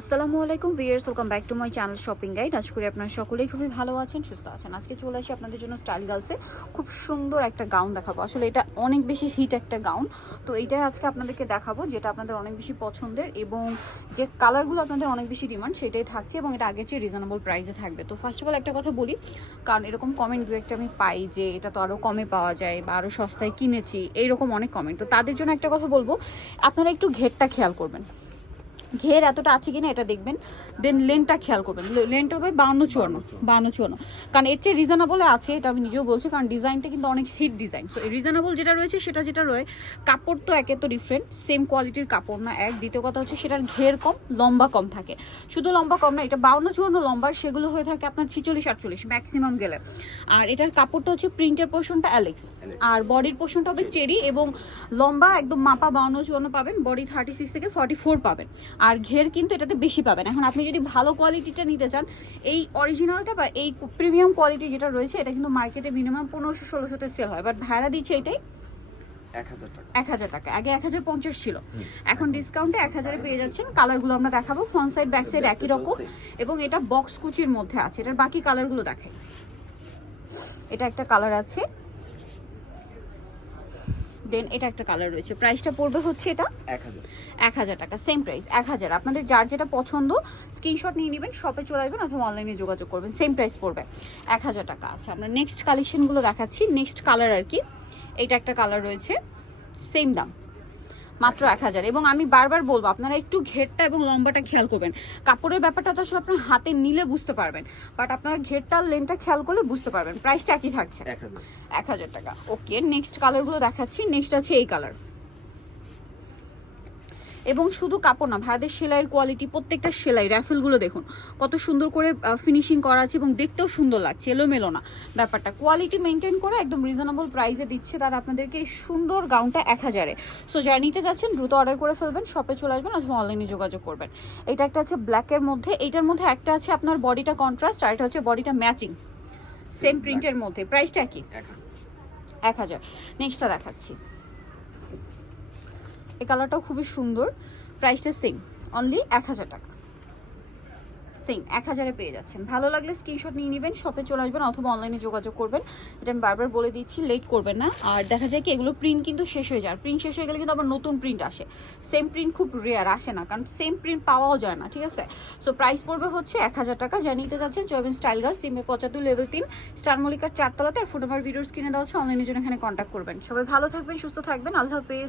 আসসালামু আলাইকুম viewers welcome back to my channel shopping guide আজ করি আপনারা সকলেই খুবই ভালো আছেন, সুস্থ আছেন। আজকে চলে আসি আপনাদের জন্য স্টাইল গার্লসে খুব সুন্দর একটা গাউন দেখাবো। আসলে এটা অনেক বেশি হিট একটা গাউন তো এইটাই আজকে আপনাদেরকে দেখাবো, যেটা আপনাদের অনেক বেশি পছন্দের এবং যে কালারগুলো আপনাদের অনেক বেশি ডিমান্ড সেটাই থাকছে এবং এটা আগের চেয়ে রিজনেবল প্রাইসে থাকবে। তো ফার্স্ট অফ অল একটা কথা বলি, কারণ এরকম কমেন্ট দু একটা আমি পাই যে এটা তো আরও কমে পাওয়া যায় বা আরও সস্তায় কিনেছি, এইরকম অনেক কমেন্ট তো তাদের জন্য একটা কথা বলব, আপনারা একটু ঘেরটা খেয়াল করবেন। ঘের এতটা আছে কিনা এটা দেখবেন। দেন লেনটা খেয়াল করবেন। লেনটা হবে বাউন্ন চুয়ান্ন। বাউন্ন চুয়ান্ন। কারণ এর চেয়ে রিজনেবল আছে এটা আমি নিজেও বলছি কারণ ডিজাইনটা কিন্তু অনেক হিট ডিজাইন সো রিজনেবল যেটা রয়েছে সেটা যেটা রয়ে কাপড় তো একে তো ডিফারেন্ট সেম কোয়ালিটির কাপড় না এক। দ্বিতীয় কথা হচ্ছে সেটার ঘের কম লম্বা কম থাকে। শুধু লম্বা কম না এটা বাউন্ন চুয়ান্ন লম্বার সেগুলো হয়ে থাকে আপনার ছিচল্লিশ আটচল্লিশ ম্যাক্সিমাম গেলে। আর এটার কাপড়টা হচ্ছে প্রিন্টের পোর্শনটা অ্যালেক্স আর বডির পোর্শনটা হবে চেরি এবং লম্বা একদম মাপা বাউন্ন চুয়ান্ন পাবেন। বডি থার্টি সিক্স থেকে ফর্টি ফোর পাবেন। আর ঘের কিন্তু এটাতে বেশি পাবেন। এখন আপনি যদি ভালো কোয়ালিটিটা নিতে চান এই অরিজিনালটা বা এই প্রিমিয়াম কোয়ালিটি যেটা রয়েছে এটা কিন্তু মার্কেটে মিনিমাম পনেরোশো ষোলোশোতে সেল হয়। বাট ভাড়া দিচ্ছে এটাই এক হাজার টাকা। এক হাজার টাকা। আগে এক হাজার পঞ্চাশ ছিল। এখন ডিসকাউন্টে এক হাজারে পেয়ে যাচ্ছেন। কালারগুলো আমরা দেখাবো। ফ্রন্ট সাইড ব্যাক সাইড একই রকম। এবং এটা বক্স কুচির মধ্যে আছে। এটার বাকি কালারগুলো দেখাই। এটা একটা কালার আছে। দেন এটা একটা কালার রয়েছে। প্রাইসটা পড়বে হচ্ছে এটা এক হাজার। টাকা সেম প্রাইস এক হাজার। আপনাদের যার যেটা পছন্দ স্ক্রিনশট নিয়ে নেবেন শপে চলে আসবেন অথবা অনলাইনে যোগাযোগ করবেন সেম প্রাইস পড়বে এক হাজার টাকা। আচ্ছা আমরা নেক্সট কালেকশনগুলো দেখাচ্ছি নেক্সট কালার আর কি। এইটা একটা কালার রয়েছে সেম দাম। মাত্র এক হাজার। এবং আমি বারবার বলব আপনারা একটু ঘেরটা এবং লম্বাটা খেয়াল করবেন। কাপড়ের ব্যাপারটা তো আসলে আপনার হাতে নিলে বুঝতে পারবেন বাট আপনারা ঘেরটা আর লেনটা খেয়াল করলে বুঝতে পারবেন। প্রাইসটা একই থাকছে। এক হাজার। টাকা। ওকে নেক্সট কালারগুলো দেখাচ্ছি। নেক্সট আছে এই কালার এবং শুধু কাপড় না ভাইদের সেলাইয়ের কোয়ালিটি প্রত্যেকটা সেলাই র্যাফেলগুলো দেখুন। কত সুন্দর করে ফিনিশিং করা আছে এবং দেখতেও সুন্দর লাগছে এলোমেলো না ব্যাপারটা। কোয়ালিটি মেনটেন করে একদম রিজনেবল প্রাইসে দিচ্ছে তারা আপনাদেরকে এই সুন্দর গাউনটা এক হাজারে। সো যারা নিতে যাচ্ছেন দ্রুত অর্ডার করে ফেলবেন শপে চলে আসবেন অথবা অনলাইনে যোগাযোগ করবেন। এটা একটা আছে ব্ল্যাকের মধ্যে এইটার মধ্যে একটা আছে আপনার বডিটা কন্ট্রাস্ট আর এটা হচ্ছে বডিটা ম্যাচিং সেম প্রিন্টের মধ্যে প্রাইসটা কি? এক হাজার। নেক্সটটা দেখাচ্ছি। এই কালারটাও খুবই সুন্দর। প্রাইসটা সেম অনলি এক হাজার টাকা। সেম এক হাজারে পেয়ে যাচ্ছেন। ভালো লাগলে স্ক্রিনশট নিয়ে নেবেন শপে চলে আসবেন অথবা অনলাইনে যোগাযোগ করবেন। যেটা আমি বারবার বলে দিচ্ছি লেট করবেন না। আর দেখা যায় কি, এগুলো প্রিন্ট কিন্তু শেষ হয়ে যায়। প্রিন্ট শেষ হয়ে গেলে কিন্তু আবার নতুন প্রিন্ট আসে। সেম প্রিন্ট খুব রেয়ার আসে না। কারণ সেম প্রিন্ট পাওয়াও যায় না, ঠিক আছে? সো প্রাইস পড়বে হচ্ছে এক হাজার টাকা। যা নিতে যাচ্ছেন জয়বেন স্টাইল গাছ তিন পঁচাত্তর লেভেল তিন। স্টার মলিকার চারতলাতে। আর ফোন নাম্বার ভিডিওস কিনে দেওয়া হচ্ছে। অনলাইনের জন্য এখানে কন্ট্যাক্ট করবেন। সবাই ভালো থাকবেন, সুস্থ থাকবেন। আল্লাহ হাফেজ।